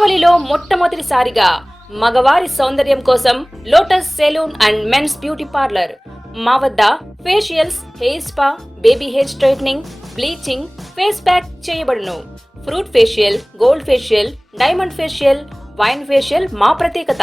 కావలిలో మొట్టమొదటిసారిగా మగవారి సౌందర్యం కోసం Lotus salon and men's beauty parlour. మా వద్ద facials, hair spa, baby hair straightening, bleaching, face pack చేయబడును. Fruit facial, gold facial, diamond facial, wine facial మా ప్రత్యేకత.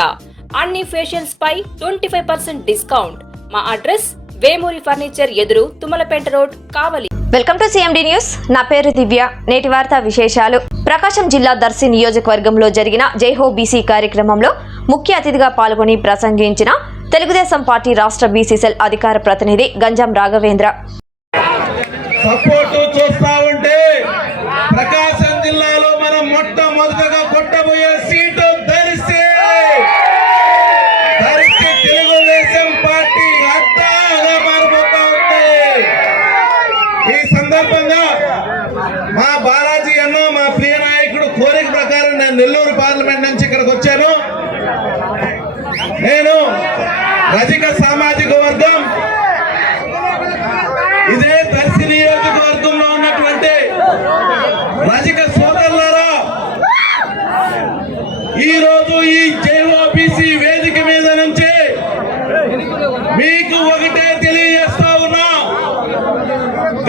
అన్ని ఫేషియల్స్ పై 25% డిస్కౌంట్. మా అడ్రస్ వేమూరి ఫర్నిచర్ ఎదురు, Tummalapeta road, Kavali. Welcome to CMD news. నా పేరు దివ్య. నేటి వార్తా విశేషాలు. ప్రకాశం జిల్లా దర్శి నియోజకవర్గంలో జరిగిన జైహో బీసీ కార్యక్రమంలో ముఖ్య అతిథిగా పాల్గొని ప్రసంగించిన తెలుగుదేశం పార్టీ రాష్ట్ర బీసీ సెల్ అధికార ప్రతినిధి గంజాం రాఘవేంద్ర. ప్రకాశం జిల్లాలో మనం మొట్టమొదటగా కొట్టబోయే సీటు దర్శి. తెలుగుదేశం పార్టీ అడ్డాగా మారిపోతా ఉంది. ఈ సందర్భంగా మా బాలాజీ అన్న, మా ప్రియ నాయకుడు కోరిక ప్రకారం నేను నెల్లూరు పార్లమెంట్ నుంచి ఇక్కడికి వచ్చాను. నేను రజక సామాజిక వర్గం, ఇదే దర్శి నియోజకవర్గంలో ఉన్నటువంటి రజక సోదరులారా, ఈ రోజు ఈ జైఓబీసీ వేదిక మీద నుంచి మీకు ఒకటే తెలియజేస్తా ఉన్నా.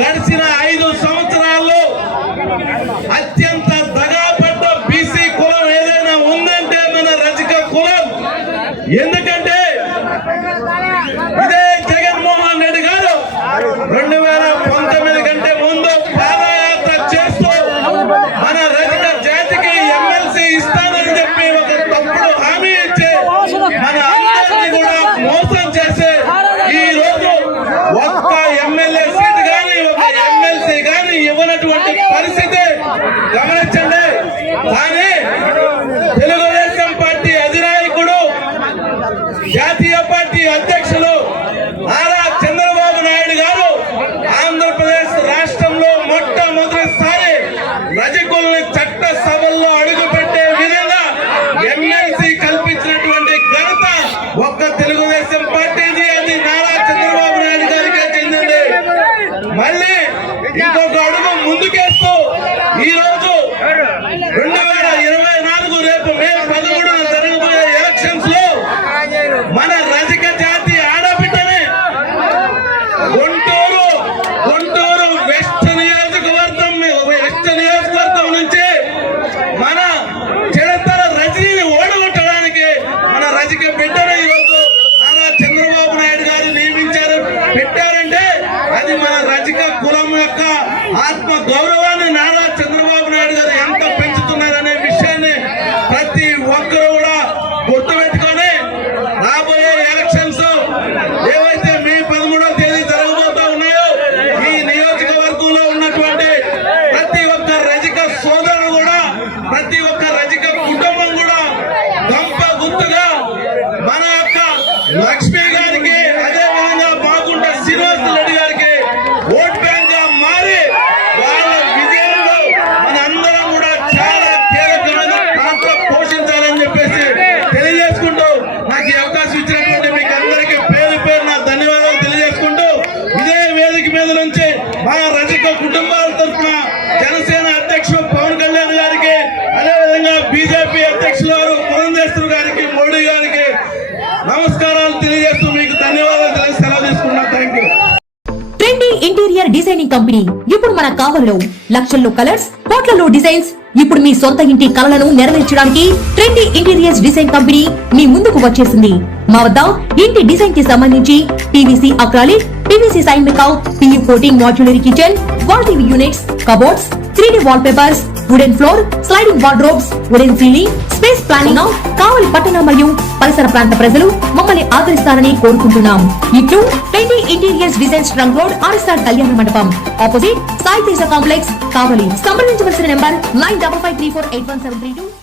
గడిచిన 5 సంవత్సరాల్లో అత్యంత దగాపడ్డ బీసీ కులం ఏదైనా ఉందంటే మన రజక కులం. ఎందుకంటే ఇదే జగన్మోహన్ రెడ్డి గారు 2019 కంటే ముందు పాదయాత్ర చేస్తూ మన రజక జాతికి ఎమ్మెల్సీ ఇస్తానని చెప్పి ఒక తప్పుడు హామీ ఇచ్చి మన అందరినీ కూడా మోసం చేసి ఈ రోజు ఒక్క ఎమ్మెల్యే సీట్ గాని, ఒక ఎమ్మెల్సీ గాని ఇవ్వనటువంటి పరిస్థితి గమనించండి. కానీ తెలుగుదేశం పార్టీ అధినాయకుడు, జాతీయ పార్టీ అధ్యక్షులు నారా చంద్రబాబు నాయుడు గారు ఆంధ్రప్రదేశ్ రాష్ట్రంలో మొట్టమొదటిసారి రజకుల్ని చట్ట సభల్లో అడుగుపెట్టే విధంగా ఎమ్మెల్సీ కల్పించినటువంటి ఘనత ఒక్క తెలుగుదేశం పార్టీది. అది నారా చంద్రబాబు నాయుడు గారికి చెందింది. మళ్ళీ ఇంకొక అడుగు ముందుకేస్తూ ఈ రోజు 2024 రేపు మే 11న జరగబోయే ఎలక్షన్స్ లో మన రజక జాతి ఆడబిడ్డని గుంటూరు వెస్ట్ నియోజకవర్గం నుంచి మన చిరతర రజనీని ఓడగొట్టడానికి మన రజక బిడ్డను ఈరోజు నారా చంద్రబాబు నాయుడు గారు నియమించారు, పెట్టారంటే అది మన రజక కులం యొక్క ఆత్మ గౌరవాన్ని నారా చంద్రబాబు నాయుడు గారు ఎంత పెంచుతున్నారనే విషయాన్ని ప్రతి ఒక్కరూ కూడా గుర్తుపెట్టుకొని రాబోయే ఎలక్షన్స్ ఏవైతే మే 13వ తేదీ జరగబోతా ఉన్నాయో ఈ నియోజకవర్గంలో ఉన్నటువంటి ప్రతి ఒక్క రజక సోదరుడు కూడా, ప్రతి ఒక్క రజక కుటుంబం కూడా గంప గుర్తుగా మన యొక్క లక్ష్మి గారికి, అదే విధంగా బాగుంట శ్రీనివాస రెడ్డి గారికి ఓట్ బ్యాంక్ గా మారి వాళ్ళ విజయంలో మన అందరం కూడా చాలా కీలకమైన పాత్ర పోషించాలని చెప్పేసి తెలియజేసుకుంటూ నాకు ఈ అవకాశం ఇచ్చినటువంటి మీకు అందరికీ పేరు పేరున ధన్యవాదాలు తెలియజేసుకుంటూ, ఇదే వేదిక మీద నుంచి మా రజక కుటుంబాల తరఫున జనసేన అధ్యక్షుడు పవన్ కళ్యాణ్ గారికి, అదేవిధంగా బీజేపీ అధ్యక్షులు గారు పురంధేశ్వర్ గారికి, మోడీ గారికి నమస్కారాలు తెలియజేస్తూ మీకు ధన్యవాదాలు తెలియజేసి సెలవు తీసుకున్నా. Thank you. Trendy interior designing company ఇప్పుడు మన కావలిలో లక్షల్లో కలర్స్, కోట్లలో డిజైన్స్. ఇప్పుడు మీ సొంత ఇంటి కలలను నెరవేర్చడానికి ట్రెండీ ఇంటీరియర్స్ డిజైన్ కంపెనీ మీ ముందుకు వచ్చేసింది. మా వద్ద ఇంటి డిజైన్ కి సంబంధించి PVC acrylic, PVC sign make out, PU coating, modular kitchen, wall TV units, cupboards, 3D wall papers, wooden floor, sliding wardrobes, wooden ceiling, space planning. Kavali పట్టణ మరియు పరిసర ప్రాంత ప్రజలు మమ్మల్ని ఆదరిస్తారని కోరుకుంటున్నాం. ఇట్లు trendy interiors designs, trunk road, RSR Kalyana Mandapam, opposite Sai Teja complex, Kavali. సంప్రదించవలసిన నెంబర్ 9553481732.